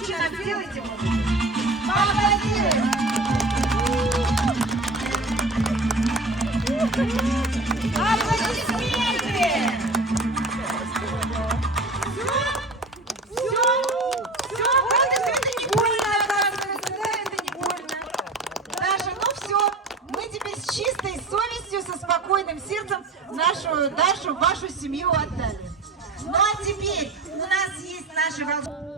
Громче нам сделайте. Поаплодируем. Аплодисменты. Все, это не больно, оказывается, да, это не больно. Даша, ну все, мы теперь с чистой совестью, со спокойным сердцем нашу Дашу в вашу семью отдали. Ну а теперь у нас есть наши волшебные...